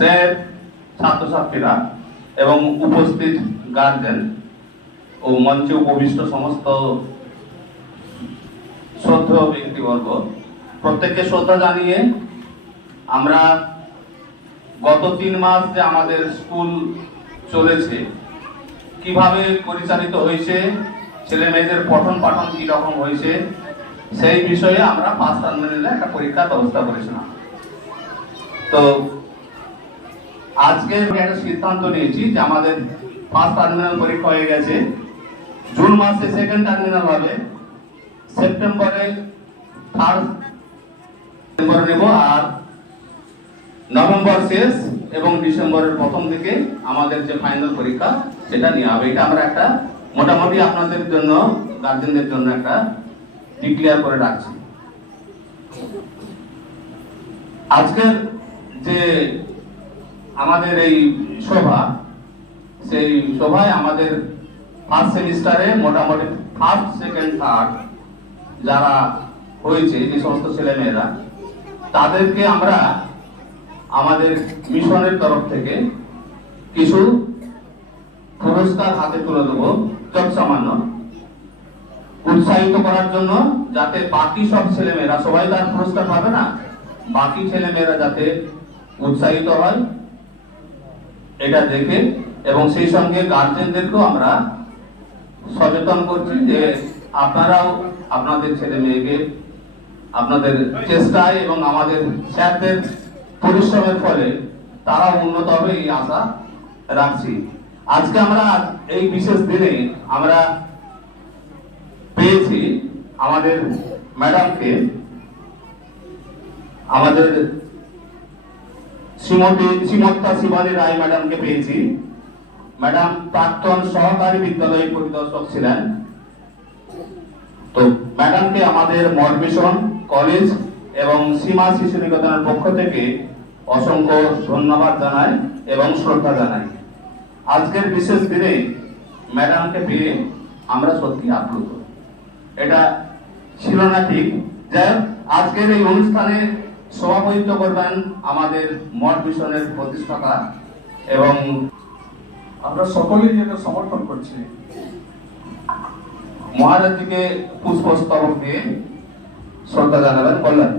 Sir, ছাত্রছাত্রীরা এবং উপস্থিত গার্জেন ও মঞ্চে উপবিষ্ট সমস্ত শ্রদ্ধেয় ব্যক্তিবর্গ, প্রত্যেককে শ্রদ্ধা জানিয়ে আমরা গত তিন মাস যে আমাদের স্কুল চলেছে, কীভাবে পরিচালিত হয়েছে, ছেলে মেয়েদের পঠন পাঠন রকম হয়েছে, সেই বিষয়ে আমরা ফার্স্ট টার্মিনালে একটা পরীক্ষার ব্যবস্থা করেছিলাম। তো আজকে আমি একটা সিদ্ধান্ত নিয়েছি যে আমাদের ফার্স্ট টার্মিনাল পরীক্ষা হয়ে গেছে। জুন মাসে সেকেন্ড টার্মিনাল হবে। সেপ্টেম্বরে থার্ড নেব আর নভেম্বর শেষ এবং ডিসেম্বরের প্রথম দিকে আমাদের যে ফাইনাল পরীক্ষা, সেটা নেওয়া হবে। এটা আমরা একটা মোটামুটি আপনাদের জন্য গার্জেনদের জন্য একটা ডিক্লেয়ার করে রাখছি। আজকের যে আমাদের এই সভা, সেই সভায় আমাদের ফার্স্ট সেমিস্টারে মোটামুটি ফার্স্ট সেকেন্ড থার্ড যারা হয়েছে, যে সমস্ত ছেলেমেয়েরা, তাদেরকে আমরা আমাদের মিশনের তরফ থেকে কিছু পুরস্কার হাতে তুলে দেবো যত সামান্য উৎসাহিত করার জন্য যাতে বাকি সব ছেলেমেয়েরা, সবাই তার পুরস্কার পাবে না, বাকি ছেলেমেয়েরা যাতে উৎসাহিত হয়। এটা দেখে এবং সেই সঙ্গে গার্জেনদেরকেও আমরা সচেতন করছি যে আপনারাও আপনাদের ছেলে মেয়েকে আপনাদের চেষ্টায় এবং আমাদের স্যারদের পরিশ্রমের ফলে তারা উন্নত হবে এই আশা রাখছি। আজকে আমরা এই বিশেষ দিনে আমরা পেয়েছি আমাদের ম্যাডামকে, আমাদের শ্রীমতী শ্রীমত্তা শিবানী রায় ম্যাডামকে পেয়েছি। ম্যাডাম প্রাক্তন সহকারী বিদ্যালয় পরিদর্শক ছিলেন। তো ম্যাডামকে আমাদের মঠ মিশন, কলেজ এবং সীমা শিশু নিকেতনের পক্ষ থেকে অসংখ্য ধন্যবাদ জানাই এবং শ্রদ্ধা জানাই। আজকের বিশেষ দিনে ম্যাডামকে পেয়ে আমরা সত্যি আপ্লুত। এটা ছিল না ঠিক। যাই আজকের এই অনুষ্ঠানে সভাপতিত্ব করবেন আমাদের মঠ মিশনের প্রতিষ্ঠাতা এবং আমরা সকলেই যেটা সমর্থন করছি মহারাজজিকে পুষ্পস্তবক দিয়ে শ্রদ্ধা জানাবেন কল্যাণ।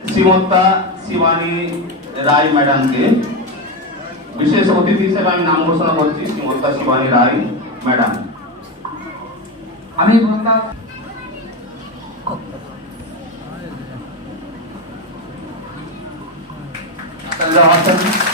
শ্রীমত্তা শিবানী রায় ম্যাডামকে বিশেষ অতিথি হিসেবে আমি নাম ঘোষণা করছি শ্রীমত্তা শিবানী রায়। ম্যাডাম আমি বললাম আল্লাহ আসেন।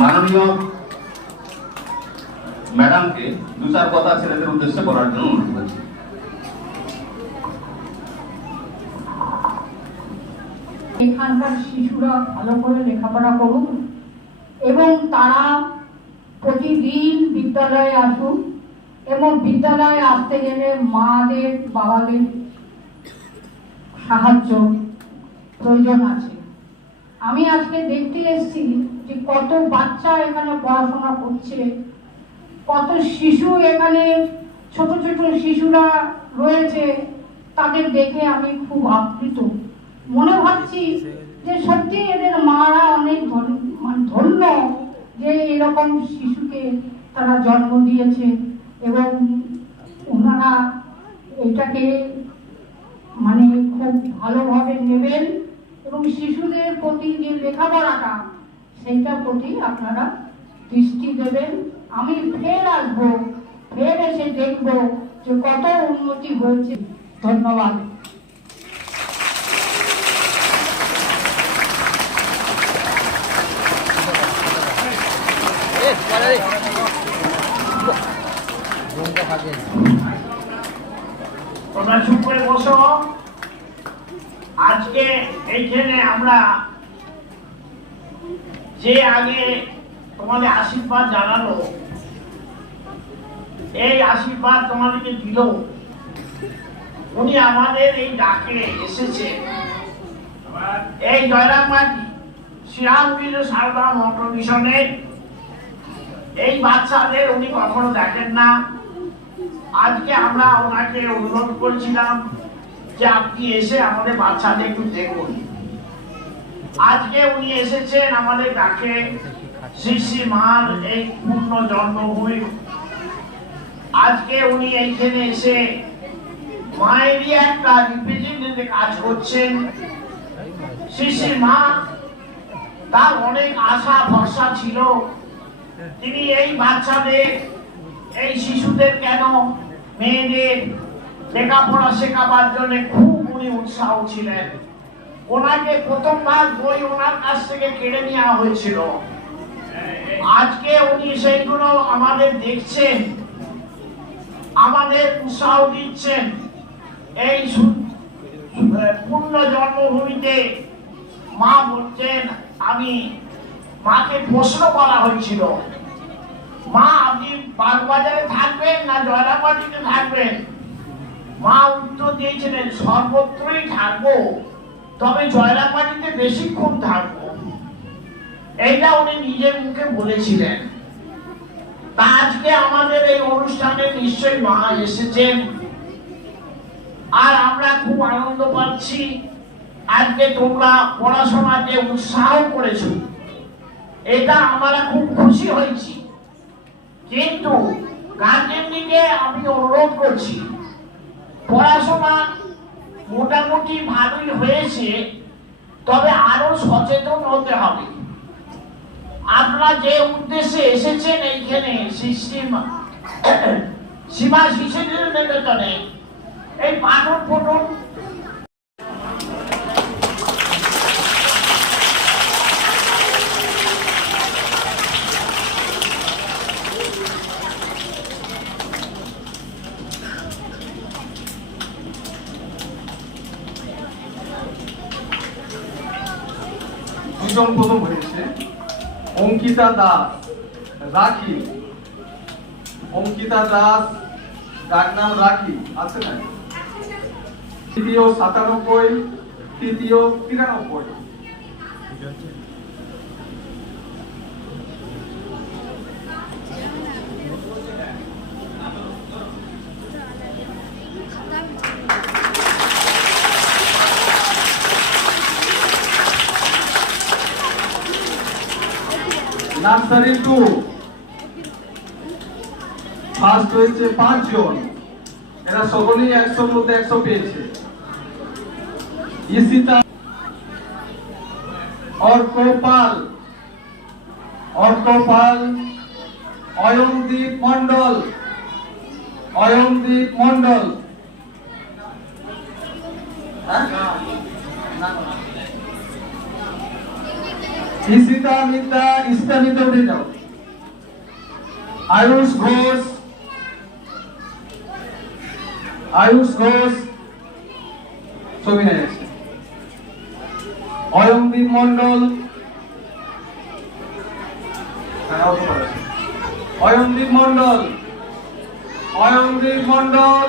মাননীয় ম্যাডামকে দু চার কথা ছেলেদের উদ্দেশ্যে বলার জন্য অনুরোধ করছি। এখানকার শিশুরা ভালো করে লেখাপড়া করুন এবং তারা প্রতিদিন বিদ্যালয়ে আসুন এবং বিদ্যালয়ে আসতে গেলে মাদের, বাবাদের সাহায্য প্রয়োজন আছে। আমি আজকে দেখতে এসেছি যে কত বাচ্চা এখানে পড়াশোনা করছে, কত শিশু এখানে, ছোট ছোট শিশুরা রয়েছে, তাদের দেখে আমি খুব আপ্লুত। মনে ভাবছি যে সত্যি এদের মারা অনেক মানে ধন্য যে এরকম শিশুকে তারা জন্ম দিয়েছে এবং ওনারা এটাকে মানে খুব ভালোভাবে নেবেন। এবং শিশুদের প্রতি যে লেখাপড়াটা সেইটার প্রতি আপনারা দৃষ্টি দেবেন। আমি ফের আসব, ফের এসে দেখব যে কত উন্নতি হয়েছে। ধন্যবাদ তোমরা চুপ করে বসো আজকে এইখানে আমরা যে আগে তোমাদের আশীর্বাদ জানালো, এই আশীর্বাদ তোমাদেরকে দিল। উনি আমাদের এই ডাকে এসেছে। এই জয়রাম মাটি শ্রীরামগীর সারদা মটর মিশনের এই বাচ্চাদের উনি কখনো দেখেন না। আজকে আমরা ওনাকে অনুরোধ করেছিলাম যে আপনি এসে আমাদের বাচ্চাদের একটু দেখুন। আজকে উনি এসেছেন আমাদের ডাকে শ্রী মার এই পূর্ণ জন্মভূমি। আজকে উনি এইখানে এসে মায়েরই একটা রিপ্রেজেন্টেটিভ কাজ করছেন। শ্রী মা, তার অনেক আশা, ভরসা ছিল। তিনি এই বাচ্চাদের, এই শিশুদের কেন মেয়েদের লেখাপড়া শেখাবার জন্য খুব উনি উৎসাহ ছিলেন। ওনাকে প্রথমবার বই ওনার কাছ থেকে কেড়ে নেওয়া হয়েছিল। আজকে উনি সেইগুলো আমাদের দেখছেন, আমাদের উৎসাহ দিচ্ছেন। এই পূর্ণ জন্মভূমিতে মা বলছেন, আমি মাকে প্রশ্ন করা হয়েছিল, মা আপনি বাগবাজারে থাকবেন না জয়রাবাটিতে থাকবেন? মা উত্তর দিয়েছিলেন, সর্বত্রই থাকব। তবে জয়রাবাটিতে বেশিক্ষণ থাকব এইটা উনি নিজের মুখে বলেছিলেন। তা আজকে আমাদের এই অনুষ্ঠানে নিশ্চয়ই মা এসেছেন। আর আমরা খুব আনন্দ পাচ্ছি। আজকে তোমরা পড়াশোনার যে উৎসাহ করেছ, এটা আমরা খুব খুশি হয়েছি। কিন্তু গার্জেন দিকে আমি অনুরোধ করছি, পড়াশোনা মোটামুটি ভালোই হয়েছে, তবে আরও সচেতন হতে হবে। আপনারা যে উদ্দেশ্যে এসেছেন এইখানে সিস্টেম, সীমা শিশুদের নিবেদনে, এই পাঠন পঠন দুজন প্রথম হয়েছে। অঙ্কিতা দাস, রাখি। অঙ্কিতা দাস ডাক নাম রাখি, আছে না? তৃতীয় সাতানব্বই, তৃতীয় তিরানব্বই। নার্সারি টু ফার্স্ট হয়েছে পাঁচজন এরা সকলেই মধ্যে একশো পেয়েছে। ইসিতা মন্ডল মন্ডল হ্যাঁ? ইসিতা মিতা ইস্তামিতা উঠে যাও আয়ুষ ঘোষ আয়ুষ ঘোষ ছবি নিয়ে গেছে অয়নদীপ মন্ডল। অয়নদীপ মন্ডল অয়নদীপ মন্ডল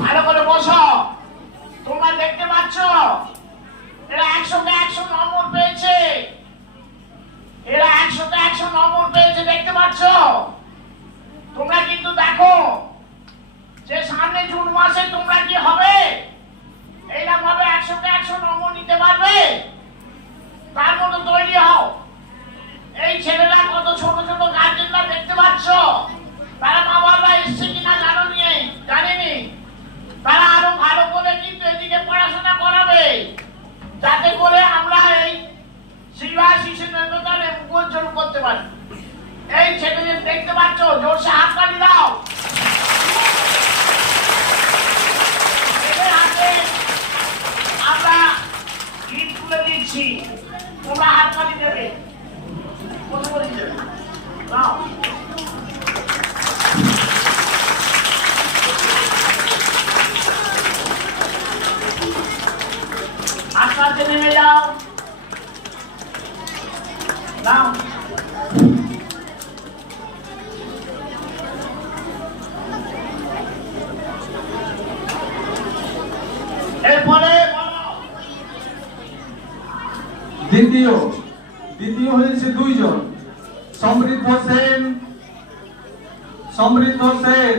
ভালো করে বসো তোমরা দেখতে পাচ্ছ এরা একশোতে একশো নম্বর পেয়েছে এরা একশোতে একশো নম্বর পেয়েছে দেখতে পাচ্ছ তোমরা কিন্তু দেখো যে সামনে জুন মাসে তোমরা কি হবে এইরকম ভাবে একশোতে একশো নম্বর নিতে পারবে তার মতো তৈরি হও এই ছেলেরা কত ছোট ছোট গার্জেনরা দেখতে পাচ্ছ তারা মা বাবা এসছে কিনা জানো নিয়ে জানেনি তারা আরও ভালো করে কিন্তু এদিকে পড়াশোনা করাবে যাতে করে আমরা এই শিবা শিশু নির্বাচনে উজ্জ্বল করতে পারি এই ছেলেদের দেখতে পাচ্ছ জোরসে হাত তালি দাও এদের হাতে আমরা গিফট তুলে দিচ্ছি তোমরা হাত তালি দেবে বসে বসে যাবে নাও আস্তে আস্তে নেমে যাও নাও এরপরে বলো দ্বিতীয় দ্বিতীয় হয়েছে দুইজন। সমৃদ্ধ সেন সমৃদ্ধ সেন।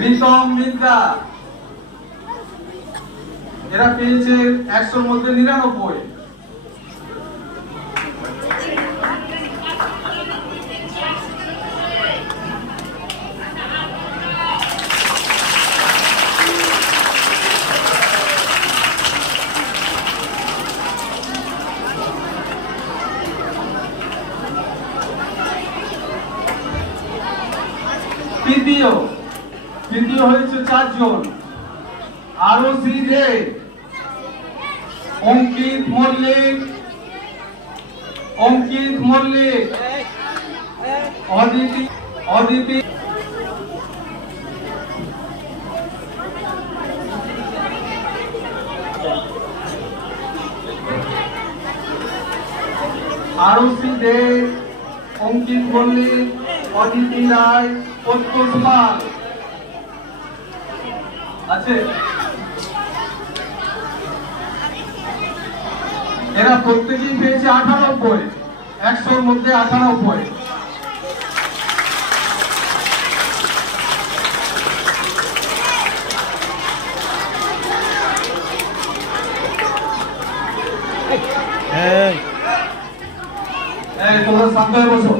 রিতম মিত্রা। এরা পেয়েছে একশোর মধ্যে নিরানব্বই তৃতীয় তৃতীয় হয়েছে চারজন। আরও দে অঙ্কিত মল্লিক। অঙ্কিত মল্লিক। অদিতি অদিতি। আরসি দে অঙ্কিত মল্লিক, অদিতি রায়, প্রত্যুষ পাল। আছে। এরা প্রত্যেকেই পেয়েছে আটানব্বই একশোর মধ্যে আটানব্বই। এই। তোমরা হয়ে বসো।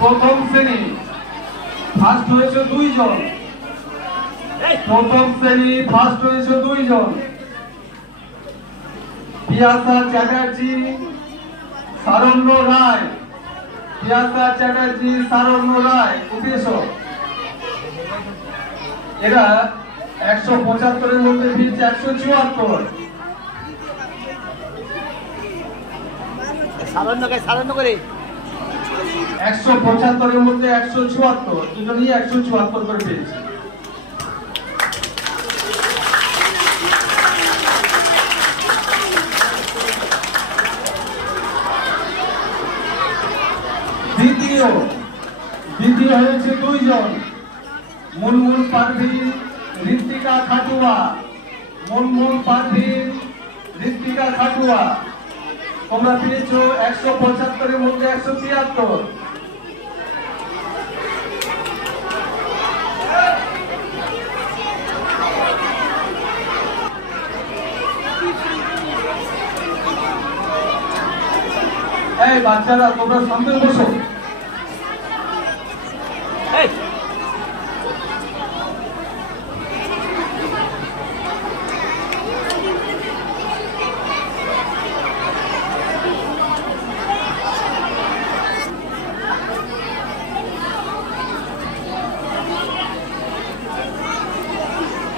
প্রথম শ্রেণি। ফার্স্ট হয়েছে দুইজন। প্রথম শ্রেণি ফার্স্ট হয়েছে দুইজন। পিয়াসা চ্যাটার্জি সারণ্য রায় পিয়াসা চ্যাটার্জি সারণ্য রায় এসো। এরা একশো পঁচাত্তরের মধ্যে ফিরছে একশো চুয়াত্তর। একশো পঁচাত্তরের মধ্যে একশো চুয়াত্তর। দুজনই একশো চুয়াত্তর করে পেয়েছে দ্বিতীয় দ্বিতীয় হয়েছে দুইজন। মুনমুন পারভিন ঋত্বিকা খাটুয়া। মুনমুন পারভিন ঋত্বিকা খাটুয়া। তোমরা পেয়েছ একশো পঁচাত্তরের মধ্যে একশো তিয়াত্তর। এই বাচ্চারা, তোমরা সামনে বসো এই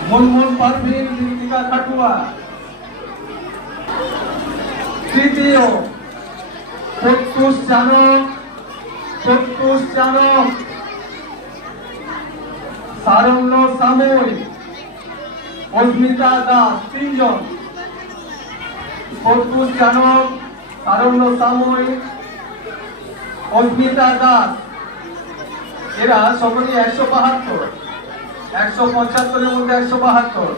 মুনমুন পারভিন ঋতিকা খাটুয়া তৃতীয় প্রত্যুষ চানক প্রত্যুষ চানক সারণ্য সাময় অস্মিতা দাস, তিনজন। প্রত্যুষ চানক সারণ্য সাময় অস্মিতা দাস। এরা সকলে একশো বাহাত্তর। একশো পঁচাত্তরের মধ্যে একশো বাহাত্তর।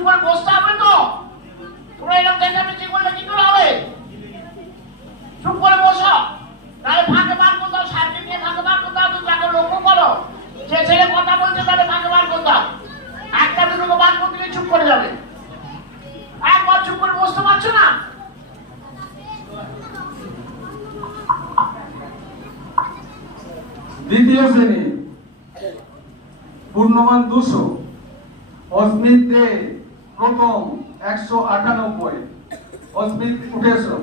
জীবন বসতে তো? তোমরা এরকম দেখাবে জীবনটা কি করে হবে। চুপ করে বসো। তাহলে ফাঁকে বার করতাম সার্টিফিকেট নিয়ে ফাঁকে বার করতাম তুমি তাকে লক্ষ্য করো। সে ছেলে কথা বলছে তাহলে ফাঁকে বার করতাম একটা দুটো বার করতে চুপ করে যাবে। একবার চুপ করে বসতে পারছ না? দ্বিতীয় শ্রেণি, পূর্ণমান দুশো, অস্মিত দে। প্রথম একশো আটানব্বই। অস্মিত উঠে এসো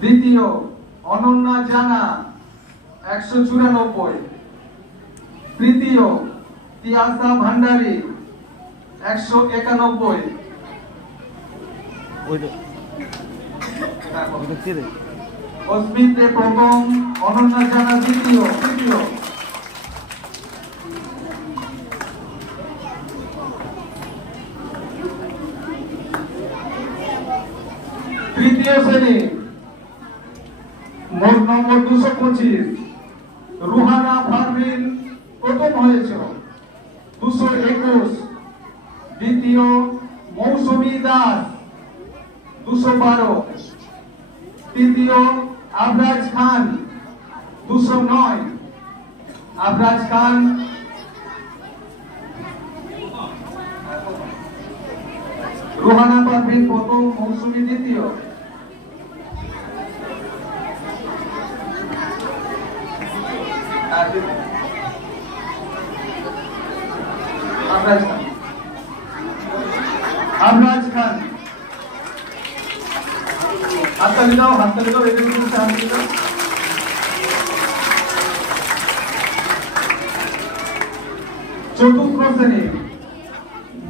দ্বিতীয় অনন্যা জানা একশো চুরানব্বই। তৃতীয় তিয়াসা ভান্ডারী একশো একানব্বই। অস্মিতে প্রথম অনন্যা জানা দ্বিতীয় তৃতীয়। তৃতীয় শ্রেণি মোট নম্বর দুশো পঁচিশ রুহানা ফারমিন প্রথম হয়েছিল দুশো একুশ দ্বিতীয় মৌসুমী দাস দুশো বারো তৃতীয় আবরাজ খান দুশো নয় আবরাজ খান রোহানা পারভিন প্রথম মৌসুমী দ্বিতীয় আবরাজ খান। আবরাজ খান। হাততালি দাও হাততালি দাও এদের মধ্যে হাততালি দাও চতুর্থ শ্রেণি,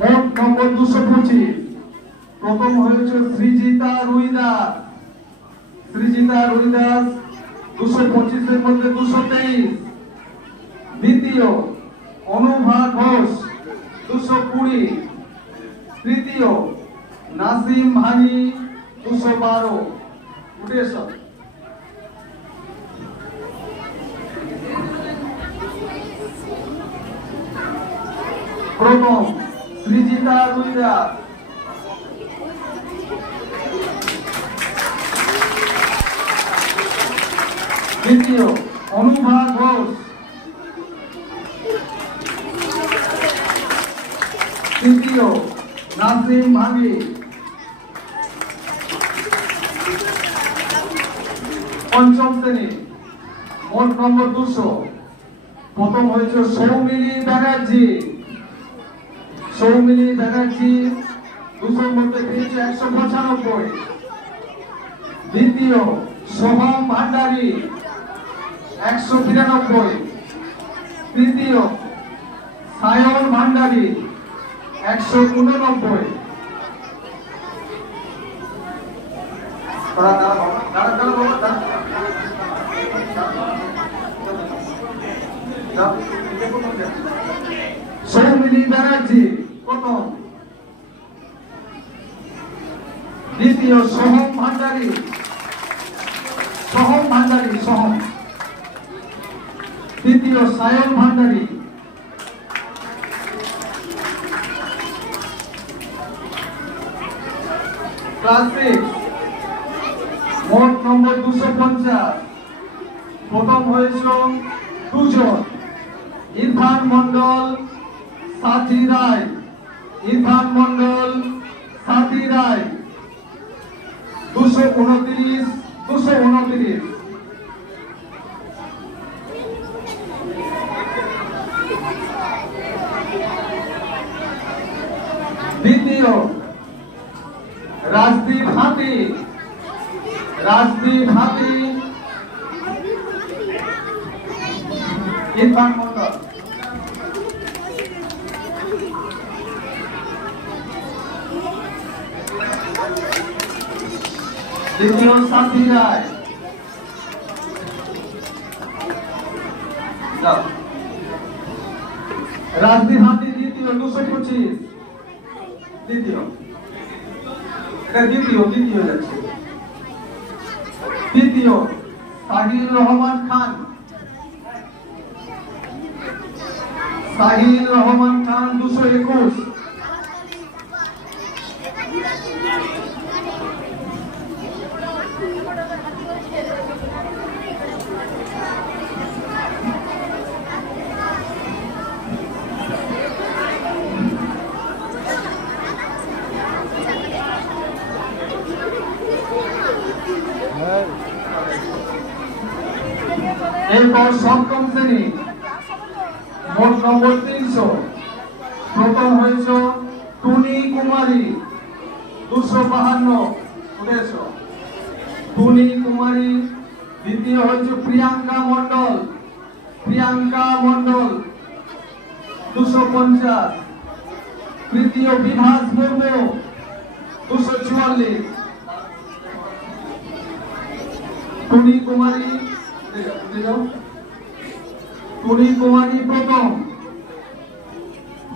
মোট নম্বর দুশো পঁচিশ। প্রথম হয়েছে সৃজিতা রুইদাস। সৃজিতা রুইদাস দুশো পঁচিশের মধ্যে দুশো তেইশ। দ্বিতীয় অনুভা ঘোষ কুড়ি তৃতীয় নাসিম ভানি দুশো বারো। উঠে এসো। প্রথম সৃজিতা রুইদাস দ্বিতীয় অনুভা ঘোষ। তৃতীয় নাসিম ভাবি পঞ্চম শ্রেণি, মোট নম্বর দুশো। প্রথম হয়েছে সৌমিনী ব্যানার্জি। সৌমিনী ব্যানার্জি দুশোর মধ্যে পেয়েছে একশো পঁচানব্বই। দ্বিতীয় সোহম ভান্ডারী, একশো বিরানব্বই তৃতীয়, সায়ন ভান্ডারী। একশো উননব্বই। ব্যানার্জি দ্বিতীয় সোহম ভান্ডারী। সোহম ভান্ডারী সোহম। তৃতীয় Sayan Bhandari. Class six number দুশো পঞ্চাশ। প্রথম হয়েছিল দুজন। ইরফান মন্ডল সাথী রায়। ইরফান মন্ডল সাথী রায়। দুশো উনত্রিশ দুশো উনত্রিশ। দ্বিতীয়। রাজদীপ হাতি রাজদীপ হাতি। ইরফান মন্ডল দ্বিতীয় সাথী রায়। রাজদীপ হাতি দ্বিতীয়, দুশো পঁচিশ। দ্বিতীয়। এটা দ্বিতীয় দ্বিতীয় যাচ্ছে। তৃতীয় সাহিল রহমান খান। সাহিল রহমান খান দুশো একুশ। এরপর সপ্তম শ্রেণি মোট নম্বর তিনশো। প্রথম হয়েছ টুনি কুমারী, দুশো বাহান্ন উদ্দেশ্য টুনি কুমারী, দ্বিতীয় হয়েছে প্রিয়াঙ্কা মণ্ডল প্রিয়াঙ্কা মণ্ডল, দুশো পঞ্চাশ। তৃতীয় বিভাস মুর্মু দুশো চুয়াল্লিশ। টুনি কুমারী টুনি কুমারী প্রথম,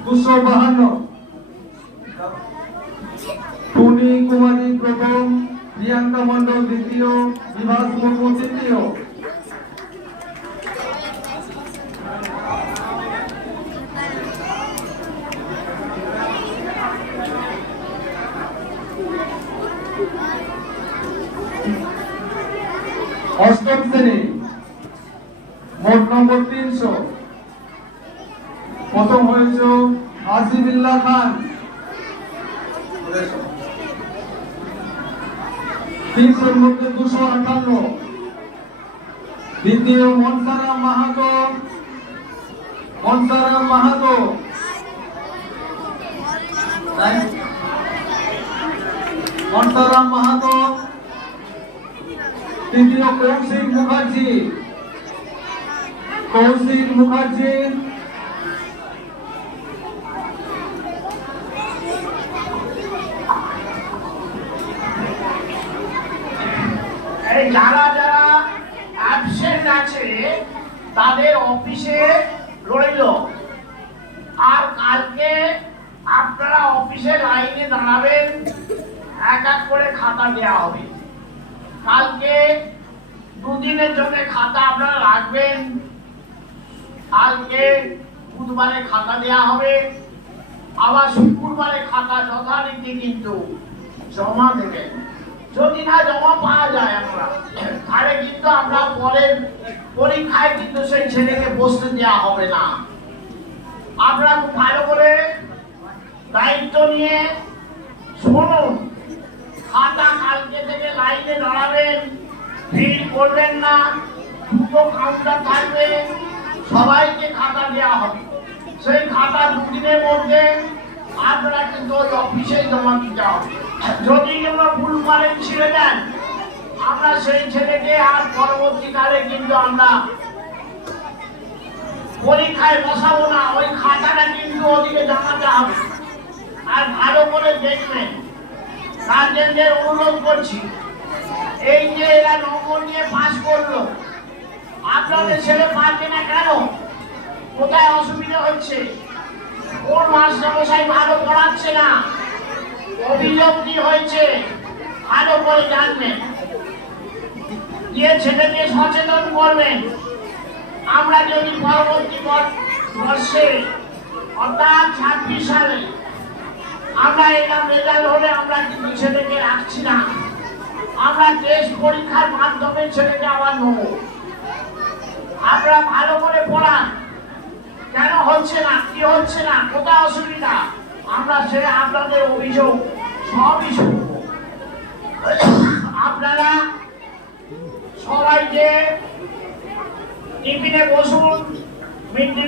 দুশো বাহান্ন। টুনি কুমারী প্রথম, প্রিয়াঙ্কা মণ্ডল দ্বিতীয়, বিভাস মুর্মু তৃতীয়। অষ্টম শ্রেণি। মোট নম্বর তিনশো। প্রথম হয়েছে আসিফুল্লাহ খান। তিনশোর মধ্যে দুশো আটান্ন দ্বিতীয় মনসারাম মাহাতো। মনসারাম মাহাতো? মনসারাম মাহাতো। তৃতীয় কৌশিক মুখার্জি। কৌশিক মুখার্জি এই যারা যারা অ্যাবসেন্ট আছে তাদের অফিসে রইল আর কালকে আপনারা অফিসে লাইনে দাঁড়াবেন এক এক করে খাতা দেওয়া হবে কালকে দুদিনের জন্য খাতা আপনারা রাখবেন কালকে বুধবারে খাতা দেওয়া হবে। আবার শুক্রবারে খাতা যথারীতি কিন্তু জমা দেবেন যদি না জমা পাওয়া যায় আমরা, তাহলে কিন্তু আমরা পরের পরীক্ষায় কিন্তু সেই ছেলেকে বসতে দেওয়া হবে না। আপনারা খুব ভালো করে দায়িত্ব নিয়ে শুনুন। খাতা কালকে থেকে লাইনে দাঁড়াবেন ভিড় করবেন না, দুটো কাউন্টার থাকবে, সবাইকে খাতা দেওয়া হবে। সেই খাতা দুদিনের মধ্যে আপনারা কিন্তু ওই অফিসে জমা দিতে হবে। যদি আমরা ভুল করেন ছেড়ে দেন, আমরা সেই ছেলেকে আর পরবর্তীকালে কিন্তু আমরা পরীক্ষায় বসাবো না, ওই খাতাটা কিন্তু ওদিকে জানাতে হবে। আর ভালো করে দেখবেন গার্জেনদের অনুরোধ করছি, এই যে এরা নম্বর নিয়ে পাস করল, আপনাদের ছেলে পারবে না কেন? কোথায় অসুবিধা হচ্ছে? কোন মাস্টারমশাই ভালো পড়াচ্ছে না? অভিযোগ কি হয়েছে? ভালো করে জানবেন। দিয়ে ছেলেকে সচেতন করবেন। আমরা যদি পরবর্তী বর- বর্ষে, অর্থাৎ ছাব্বিশ সালে, আমরা এরকম রেজাল্ট হলে আমরা কিন্তু ছেলেকে রাখছি না। আমরা টেস্ট পরীক্ষার মাধ্যমে ছেলেকে আবার নেব। আপনারা ভালো করে পড়ান। কেন হচ্ছে না? কি হচ্ছে না? কোথায় অসুবিধা? আমরা সে আপনাদের অভিযোগ সবই শুনব। আপনারা সবাইকে টিফিনে বসুন, মিড ডে